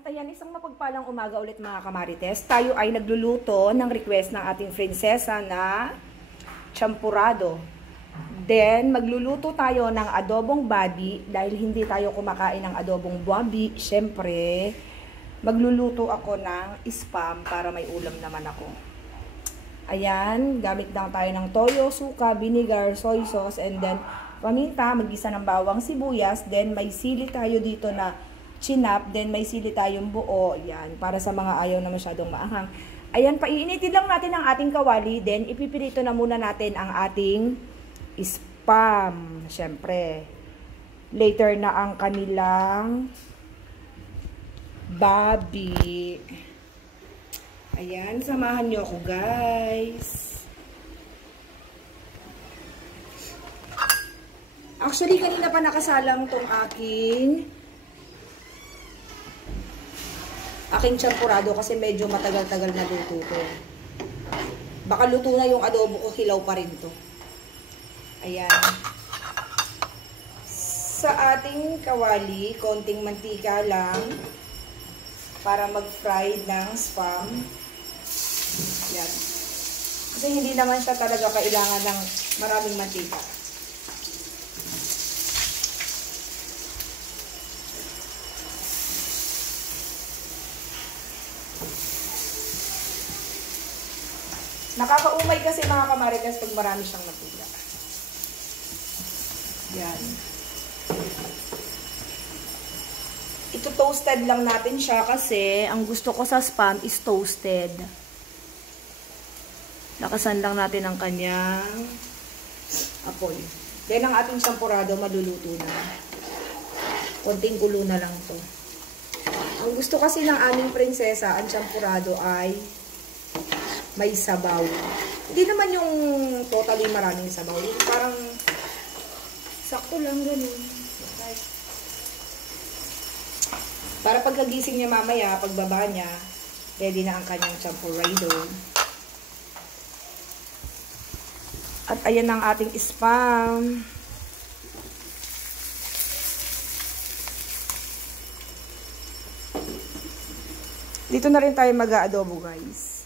Ayan, isang mapagpalang umaga ulit mga kamarites. Tayo ay nagluluto ng request ng ating prinsesa na champurado. Then, magluluto tayo ng adobong babi. Dahil hindi tayo kumakain ng adobong babi, syempre, magluluto ako ng spam para may ulam naman ako. Ayan, gamit lang tayo ng toyo, suka, vinegar, soy sauce, and then paminta, mag-isa ng bawang sibuyas. Then, may sili tayo dito na chinap, then may sili tayong buo. Yan, para sa mga ayaw na masyadong maanghang. Ayan, paiinitin lang natin ang ating kawali, then ipipirito na muna natin ang ating spam. Siyempre, later na ang kanilang babi. Ayan, samahan nyo ako guys. Actually, kanina pa nakasalang tong aking champurado kasi medyo matagal-tagal na luto to. Baka luto na yung adobo ko, hilaw pa rin to. Ayan. Sa ating kawali, konting mantika lang para mag-fry ng spam. Yan. Kasi hindi naman siya talaga kailangan ng maraming mantika. Nakakaumay kasi mga kamarites pag marami siyang mantika. Yan. Ito toasted lang natin siya kasi ang gusto ko sa spam is toasted. Lakasan lang natin ang kanyang apoy. Then ang ating champurado maluluto na. Konting kulo na lang to. Ang gusto kasi ng aming prinsesa, ang champurado ay may sabaw. Hindi naman yung totally maraming sabaw. Parang sakto lang ganun. Okay. Para pagkagising niya mamaya, pagbaba niya, ready na ang kanyang champurado. At ayan ang ating spam. Dito na rin tayo mag-aadobo guys.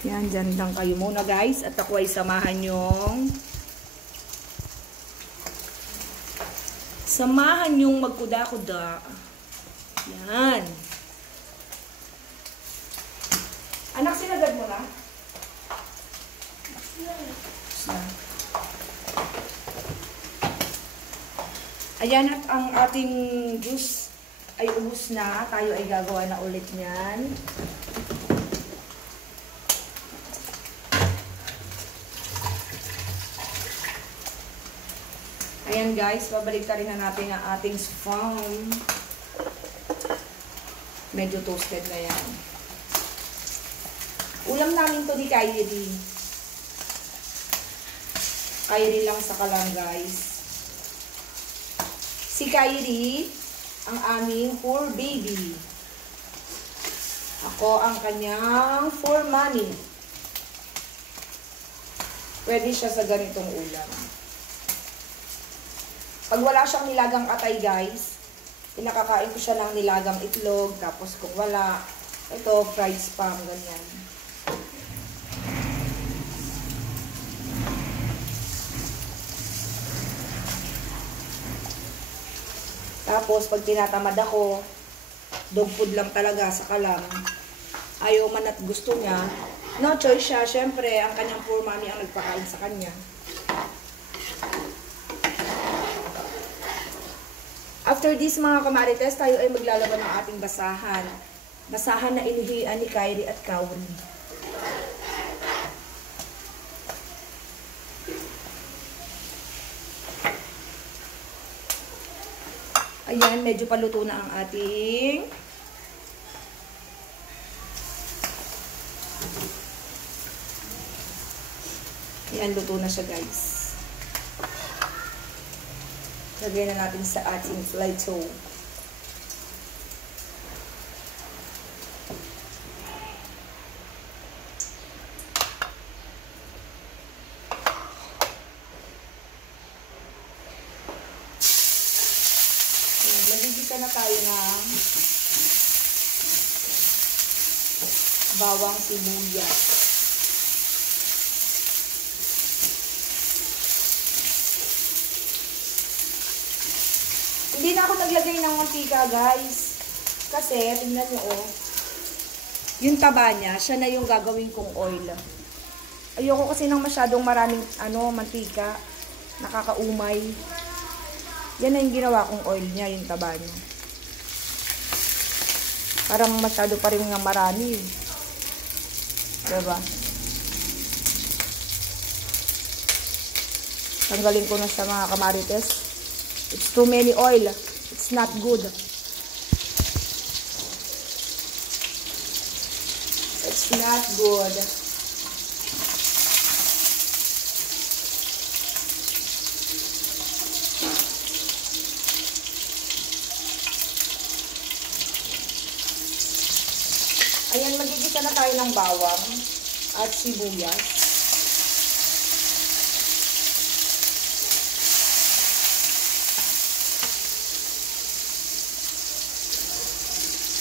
Yan, dyan lang kayo muna guys. At ako ay samahan yung magkuda-kuda. Yan. Anak, sinagad mo na? Ayan, at ang ating juice ay ubos na. Tayo ay gagawa na ulit niyan. Ayan guys, babalik rin na natin ang ating spam. Medyo toasted na yan. Ulam namin to ni Kyrie. Kyrie lang sa kalang guys. Si Kyrie, ang aming poor baby. Ako ang kanyang for money. Pwede siya sa ganitong ulam. Pag wala siyang nilagang atay guys, pinakakain ko siya ng nilagang itlog. Tapos kung wala, ito fried spam, ganyan. Tapos pag tinatamad ako, dog food lang talaga sa kalam. Ayaw man at gusto niya, no choice siya. Siyempre, ang kanyang poor mommy ang nagpakain sa kanya. After this mga kamarites, tayo ay maglalaban ng ating basahan. Basahan na inihian ni Kyrie at Kauri. Ayan, medyo paluto na ang ating ayan, luto na siya guys. Lagay na natin sa ating fly toe. bawang sibuyas. Hindi na ako naglagay ng mantika, guys. Kasi, tingnan nyo, oh. Yung taba niya, siya na yung gagawin kong oil. Ayoko kasi ng masyadong maraming, mantika. Nakakaumay. Yan na yung ginawa kong oil niya, yung taba niya. Parang masyado pa rin nga marami. Diba? Tanggalin ko na sa mga kamarites. It's too many oil. It's not good. It's not good. Ayan, magigisa na tayo ng bawang at sibuyas.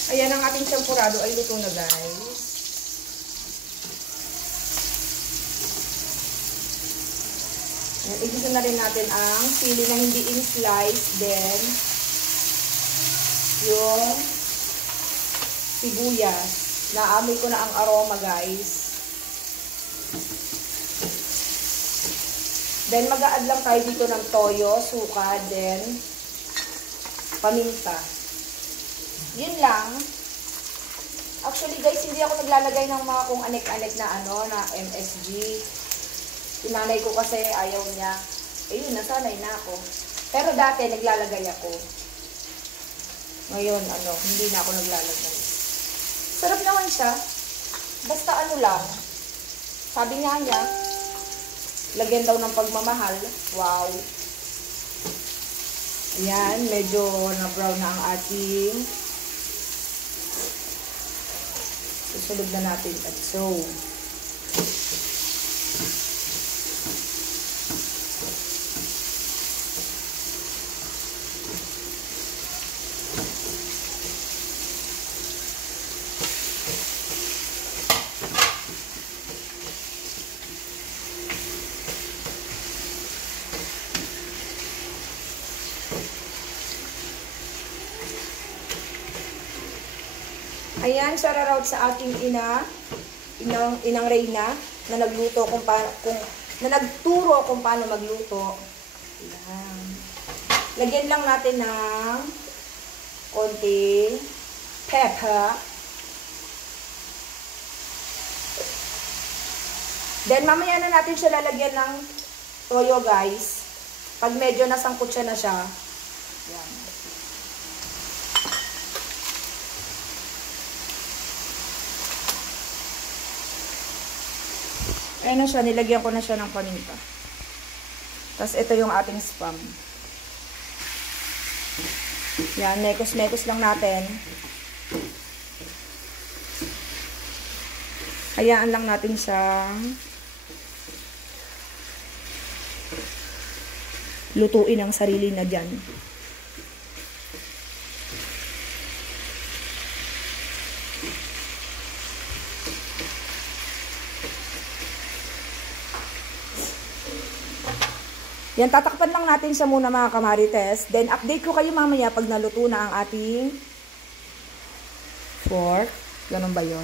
Ayan, ang ating champurado ay luto na, guys. Ayan, igisa na rin natin ang sili na hindi in-slice, then yung sibuyas. Naamoy ko na ang aroma, guys. Then, mag-a-add lang tayo dito ng toyo, suka, then paminta. Yun lang. Actually, guys, hindi ako naglalagay ng mga kung anek-anek na na MSG. Tinanay ko kasi ayaw niya. Ayun, nasanay na ako. Pero dati, naglalagay ako. Ngayon, hindi na ako naglalagay. Sarap naman siya. Basta lang. Sabi nga niya, lagyan daw ng pagmamahal. Wow. Ayan, medyo na-brown na ang ating susunod na natin at so. Ayan, shoutout sa ating inang Reyna na nagluto na nagturo kung paano magluto. Ayan. Lagyan lang natin ng konting pepper. Then mamaya na natin siya lalagyan ng toyo, guys. Pag medyo nasangkot siya na siya. Ayan. Ayan na siya, nilagyan ko na siya ng paminta. Tapos ito yung ating spam. Yan, mekos-mekos lang natin. Hayaan lang natin siya lutuin ang sarili na dyan. Yan, tatakpan lang natin siya muna, mga kamarites. Then, update ko kayo mamaya pag naluto na ang ating pork. Ganun ba yun?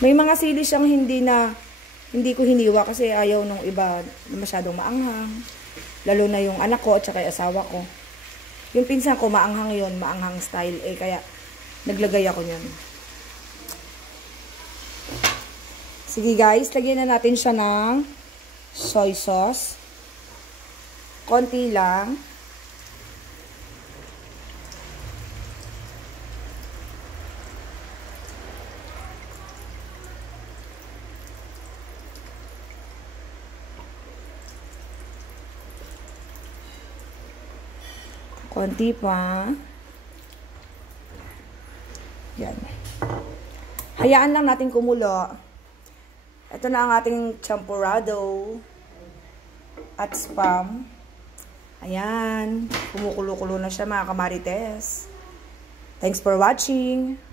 May mga sili siyang hindi ko hiniwa kasi ayaw nung iba masyadong maanghang. Lalo na yung anak ko at saka yung asawa ko. Yung pinsan ko, maanghang yun, maanghang style. Kaya naglagay ako niyan. Sige guys, lagyan na natin siya ng soy sauce. Konti lang. Konti pa. Yan. Hayaan lang natin kumulo. Ito na ang ating champurado. at Spam. Ayan, kumukulo-kulo na siya mga kamarites. Thanks for watching!